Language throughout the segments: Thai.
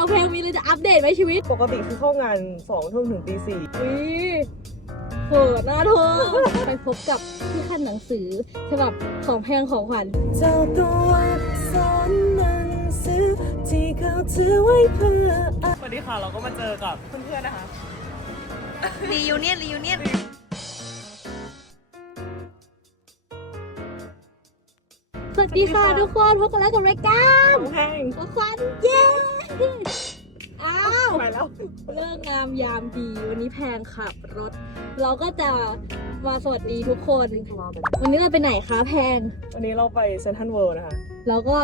เอาเพลงมีเลยจะอัปเดตไหมชีวิตปกติคือเข้างานสองทุ่มถึงตีสี่วิเขินนะเธอไปพบกับที่ขั้นหนังสือฉบับของแพงของขวัญเจ้าตัวอักษรหนังสือที่เขาถือไว้เพื่อสวัสดีค่ะ เราก็มาเจอกับเพื่อนๆนะคะ รียูเนียนรียูเนียนสวัสดีค่ะทุกคนพบกันแล้วกับรายการของแห้งของขวัญเย้ อ้าวไปแล้วเรื่องงามยามดีวันนี้แพงขับรถ เราก็จะมาสวัสดีทุกคน วันนี้เราไปไหนคะแพง วันนี้เราไปเซนทรัลเวิลด์นะคะเราก็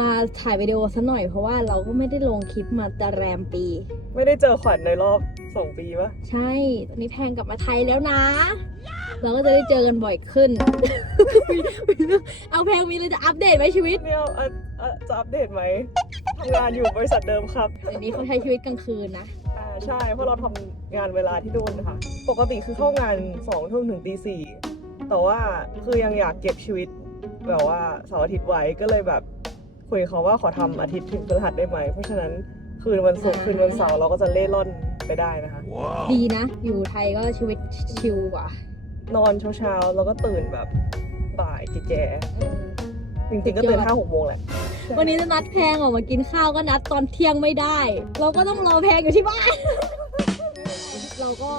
มาถ่ายวิดีโอซะหน่อยเพราะว่าเราก็ไม่ได้ลงคลิปมาแต่แรมปี ไม่ได้เจอขวัญในรอบ สองปีปะใช่ ตอนนี้แพงกลับมาไทยแล้วนะ เราก็จะได้เจอกันบ่อยขึ้น เอาแพงมีเลยจะอัปเดตไหมชีวิต เนี่ยอะอะจะอัปเดตไหมทำงานอยู่บริษัทเดิมครับ เดี๋ยวนี้เขาใช้ชีวิตกลางคืนนะ อ่าใช่ เพราะเราทำงานเวลาที่นู่นนะคะ ปกติคือเข้างานสองทุ่มถึงตีสี่แต่ว่าคือยังอยากเก็บชีวิตแบบว่าเสาร์อาทิตย์ไว้ก็เลยแบบคุยกับเขาว่าขอทำอาทิตย์ถึงพฤหัสได้ไหม เพราะฉะนั้นคืนวันศุกร์คืนวันเสาร์เราก็จะเล่ร่อน ไปได้นะคะ ดีนะ อยู่ไทยก็ชีวิตชิลกว่านอนเช้าๆแล้วก็ตื่นแบบบ่ายแก่เออๆจริงๆก็ตื่นห้าหกโมงแหละ วันนี้จะนัดแพงออกมากินข้าวก็นัดตอนเที่ยงไม่ได้ เราก็ต้องรอแพงอยู่ที่บ้าน เราก็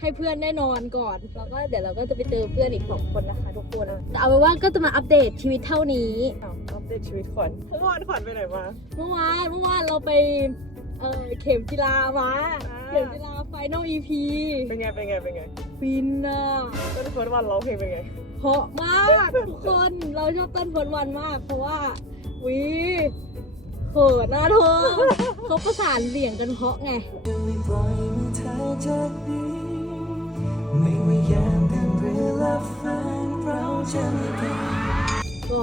ให้เพื่อนได้นอนก่อน แล้วก็เดี๋ยวเราก็จะไปเจอเพื่อนอีกสองคนนะคะทุกคนแต่เอาเป็นว่าก็จะมาอัปเดตชีวิตเท่านี้อ้าวอัปเดตชีวิตขวัญเมื่อวานขวัญไปไหนมา เมื่อวานเมื่อวานเราไปเออเข็มกีฬามา อ่าเข็มกีฬาไฟนอลอีพีเป็นไง เป็นไง เป็นไงฟินอะก็ทุกคนวันร้องเพลงเป็นไง เพราะมากทุกคนเราชอบเต้นเฟิร์นวันมาก เพราะว่าวิเขินนะเธอเขาประสานเสียงกันเพราะไงไม่ปล่อยมือเธอจากนี้ไม่ว่ายามเดินเรือและฝันเราจะไม่ไกลก็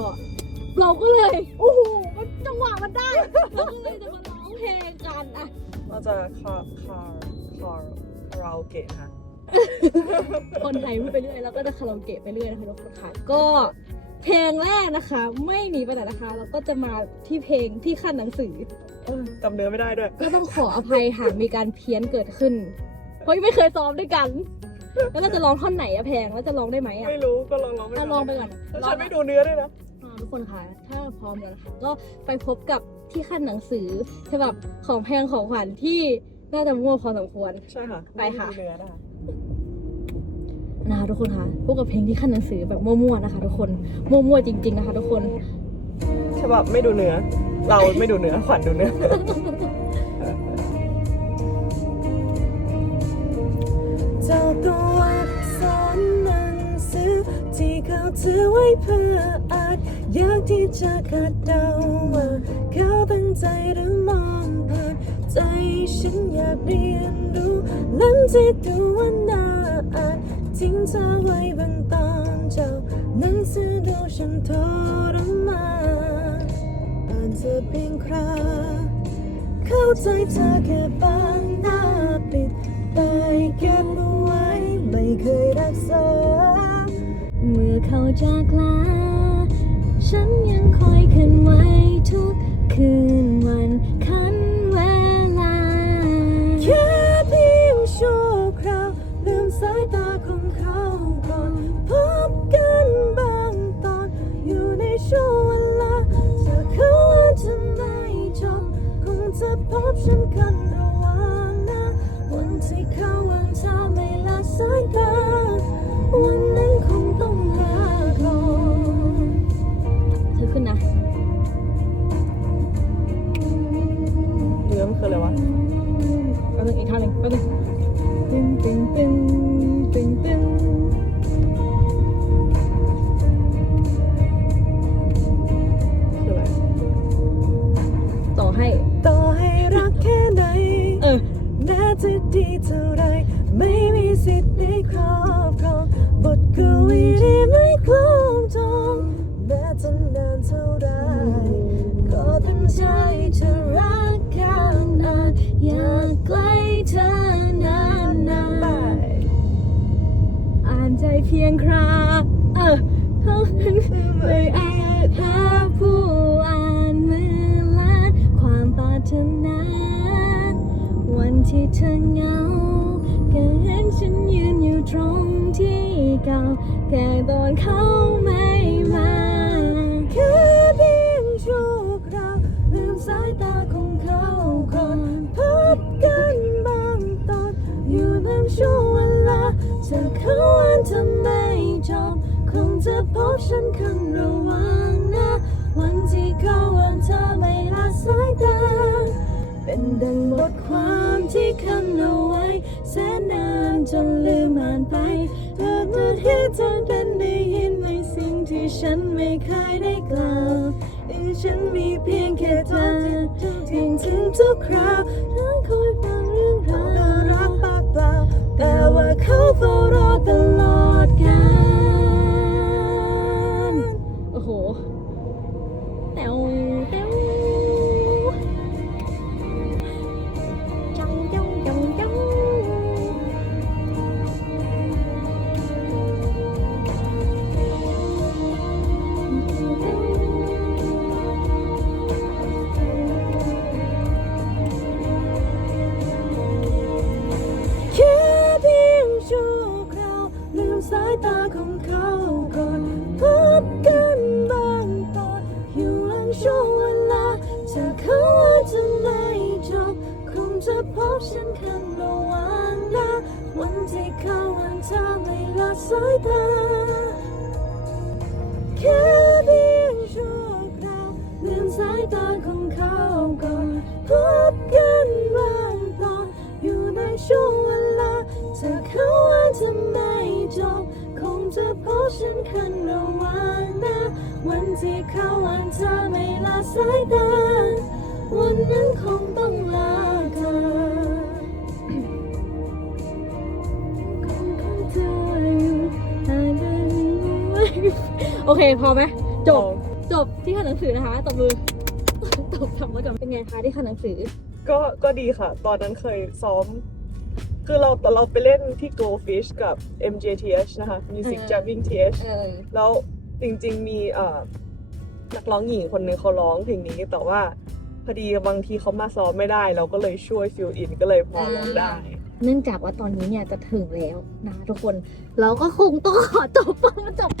เราก็เลยโอ้โหมันจังหวะมันได้เราก็เลยจะมาร้องเพลงกันอะ เราจะคาคาคาคาราโอเกะค่ะ คนไทยพูดไปเรื่อยแล้วก็จะคาราโอเกะไปเรื่อยนะคะทุกคนค่ะ ก็เพลงแรกนะคะ ไม่หนีไปไหนนะคะเราก็จะมาที่เพลงที่ขั้นหนังสือ เออจำเนื้อไม่ได้ด้วย ก็ต้องขออภัยหากมีการเพี้ยนเกิดขึ้นเพราะไม่เคยซ้อมด้วยกัน แล้วเราจะร้องท่อนไหนอะแพงแล้วจะร้องได้ไหมอะไม่รู้ก็ลองร้องอะลองไปก่อนแล้วฉันไม่ดูเนื้อด้วยนะ อ่าทุกคนคะถ้าพร้อมแล้วนะคะก็ไปพบกับ ที่ขั้นหนังสือฉบับของแพงของขวัญที่น่าจะมั่วพอสมควร ใช่ค่ะไปค่ะม่ดูเนื้อนะคะนะคะทุกคนคะพวกกับเพลงที่ขั้นหนังสือแบบมั่วๆนะคะ ทุกคนมั่วๆจริง ๆนะคะ ทุกคนฉบับไม่ดูเนื้อ เราไม่ดูเนื้อขวัญดูเนื้อ เจ้าตัวอักษรหนังสือที่เขาถือไว้เพื่ออ่านอยากที่จะคาดเดาว่าเขา ฉันอยากเรียนรู้เล่มที่ดูว่าน่าอานทิ้งเธอไว้บางตอนเจ้านังสือดูฉันทรมานอานเธอเพียงคราเข้าใจเธอแค่บางหน้าปิดตายเก็บไว้ไม่เคยรักษาเมื่อเขาจากลาฉันยังคอยคืนไว้ทุกคืน คืออะไรวะเอาหนึ่งอีกท่าหนึ่งเอาหนึ่งตึงตึงตึงตึงตึงคืออะไรต่อให้ต่อให้รักแค่ไหนเออแม้จะดีเท่าไรไม่มีสิทธิ์ได้ครอบครองบทก ที่เธอเหงาก็เห็นฉันยืนอยู่ตรงที่เก่าแค่ตอนเขาไม่มาแค่เพียงชั่วคราวลืมสายตาของเขาก่อนพบกันบางตอนอยู่บางช่วงเวลาจะเขาอ่านทำไม่จบคงจะพบฉันคนระหว่างนะ วันที่เขาอ่านเธอไม่ละสายตา เป็นดังบทความที่คันเอาไว้แสนนานจนลืมอ่านไปเธอเธอที่เธอเป็นได้ยินในสิ่งที่ฉันไม่เคยได้กล่าวที่ฉันมีเพียงแค่เธอถึงถึงทุกคราวทั้งคอยฟังเรื่องราวรักปากเปล่าแต่ว่าเขาเฝ้ารอตลอด สายตา วันนั้นคงต้องลากันคงคงเธออยู่ห่างกันไม่โอเค พอไหมจบ จบที่ขันหนังสือนะคะตบมือตบทำไว้ก่อนเป็นไงคะที่ขันหนังสือ ก็ก็ดีค่ะ ตอนนั้นเคยซ้อม คือเราเราไปเล่นที่ Goldfish กับ MJTH นะคะ Music อืม Jamming TH เออแล้วจริงๆมีเอ่อ นักร้องหญิงคนหนึ่งเขาร้องเพลงนี้แต่ว่าพอดีบางทีเขามาซ้อมไม่ได้ เราก็เลยช่วยฟิลอินก็เลยพอร้องได้ เนื่องจากว่าตอนนี้เนี่ยจะถึงแล้วนะทุกคนเราก็คงต้องขอจบมาจบ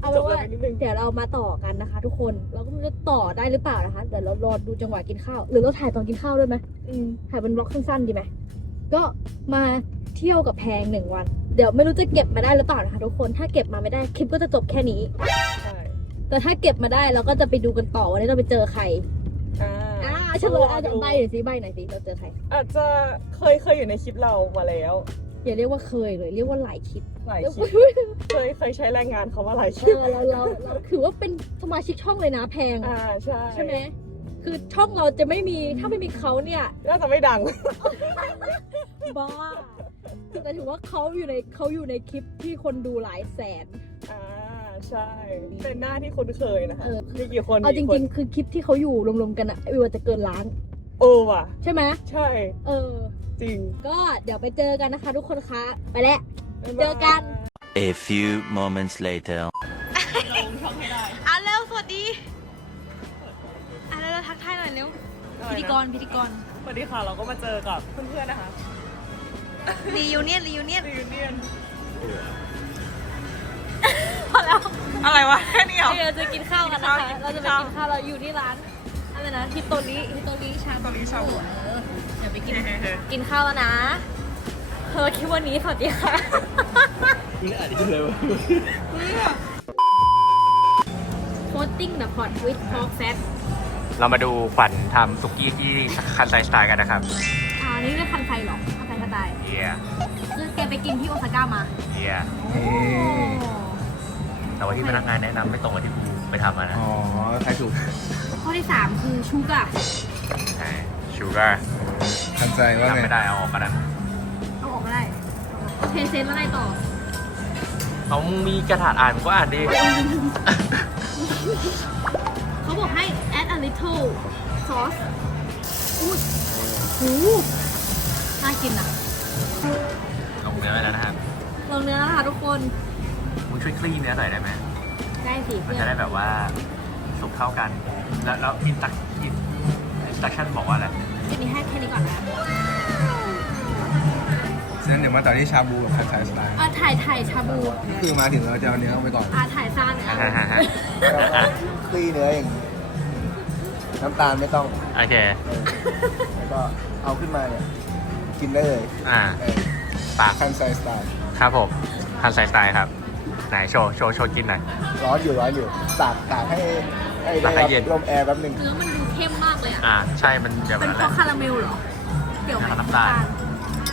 เอาเป็นว่านิดนึงเดี๋ยวเรามาต่อกันนะคะ ทุกคนเราก็ไม่รู้จะต่อได้หรือเปล่านะคะเดี๋ยวเรารอดูจังหวะกินข้าว หรือเราถ่ายตอนกินข้าวด้วยไหมถ่ายเป็นบล็อกสั้นๆดีไหมก็มาเที่ยวกับแพงหนึ่งวัน เดี๋ยวไม่รู้จะเก็บมาได้หรือเปล่านะคะทุกคนถ้าเก็บมาไม่ได้คลิปก็จะจบแค่นี้ ใช่แต่ถ้าเก็บมาได้เราก็จะไปดูกันต่อวันนี้เราไปเจอใครอ่าอ่าเฉลยอาจจะใบหน่อยสิใบหน่อยสิเราเจอใครอาจจะเคยเคยอยู่ในคลิปเรามาแล้ว อย่าเรียกว่าเคยเลยเรียกว่าหลายคลิปหลายเรียกคลิว่าปเคยเคยใช้แรงงานเขามาหลายคเอลิปอเราเราเราถือว่าเป็นสมาชิกช่องเลยนะแพงอ่าใช่ใช่ไหมคือช่องเราจะไม่มีถ้าไม่มีเขาเนี่ยน่าจะไม่ดัง บ้า แต่ถือว่าเขาอยู่ในเขาอยู่ในคลิปที่คนดูหลายแสน อ่าใช่ เป็นหน้าที่คุ้นเคยนะคะเออ มีกี่คนเอาจกี่คนริง ๆ คือคลิปที่เขาอยู่รวมๆกันอะวิวจะเกินล้านเออว่ะ ใช่ไหมใช่เออ จริงก็เดี๋ยวไปเจอกันนะคะ ทุกคนคะไปแล้วบ๊ายบายเจอกัน A few moments later. อะเร็วสวัสดีอะเร็วๆทักทายหน่อยเร็ว พิธีกรพิธีกร สวัสดีค่ะ เราก็มาเจอกับเพื่อนๆนะคะ รียูเนียนรียูเนียนรีวิเนียนพอแล้วอะไรวะแค่นี้เหรอ เดี๋ยวจะกินข้าวกันนะคะกินข้าวเราจะไปกินข้าวเราอยู่ที่ร้านอะไรนะฮิโตริฮิโตริชาตอนนี้ชาวหัวเออเดี๋ยวไปกินกินข้าวแล้วนะเธอคิดวันนี้สวัสดีค่ะ Coating the pot with pork fat เรามาดูขวัญทำสุกี้ที่คันไซสไตล์กันนะครับ อ่า นี่เรียกคันไฟเหรอ คันไฟสไตล์เยียคือแกไปกินที่โอซาก้ามาเยียโอ้แต่ว่าที่พนักงานแนะนำไม่ตรงกับที่กูไปทำมานะอ๋อใครถูกข้อที่3คือชูกาใช่ชูการ์ทันใจว่าจำไงไม่ได้เอาออกกันนะเอาออกมาได้เทเซนอะไรต่อเขามีกระดาษอ่านก็อ่านดิเขาบอกให้ add a little sauce อุ้ยโหน่ากินอะ ลงเนื้อไปแล้วนะครับลงเนื้อแล้วค่ะทุกคนมึงช่วยคลี่เนื้อหน่อยได้ไหมได้สิมันจะได้แบบว่าสุกเข้ากัน แล้วแล้วอินตักอินตักชั่นบอกว่าอะไรจะมีให้แค่นี้ก่อนนะฉะนั้นเดี๋ยวมาต่อที่ชาบูกับผัดไทยสไตล์ อะถ่ายถ่ายชาบูคือมาถึงเราจะเอาเนื้อไปก่อนอะถ่ายซ่านอะคลี่เนื้ออย่างน้ำตาลไม่ต้อง โอเค แล้วก็เอาขึ้นมาเนี่ย กินได้เลยอ่าเออปากคันไซสไตล์ครับผมคันไซสไตล์ครับ ไหนโชว์โชว์โชว์กินหน่อย ร้อนอยู่ร้อนอยู่ตากตากให้ให้ตากให้ได้เย็นรับลมแอร์แป๊บหนึงเนื้อมันดูเข้มมากเลยอะ อ่าใช่มันเดี๋ยวเป็นมันเพราะคาราเมลเหรอ เกี่ยวไหมน้ำตาล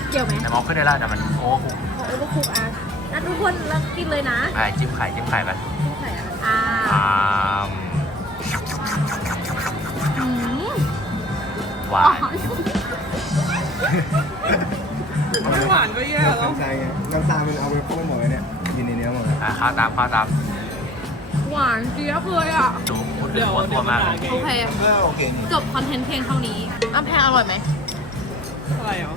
เกี่ยวไหมแต่มองขึ้นได้แล้วแต่มันโอ้โหโอ้โหคุกอะแล้วทุกคนเรากินเลยนะอ่าจิ้มไข่จิ้มไข่ไปใส่อะอ่าอ่าอืมหวาน ไม่หวานก็แย่แล้วคันไซไงน้ำตาลมันเอาไปพ่นหมดเลยเนี่ยอยินในเนื้อหมดเลยอ่าข้าวตามข้าวตามหวานเจี๊ยบเลยอะดูพูดถึงว่าตัวมากเลยโอเคเพื่อโอเคนี่จบคอนเทนต์เพียงเท่านี้อ้ำแพงอร่อยไหมอะไรเหรอ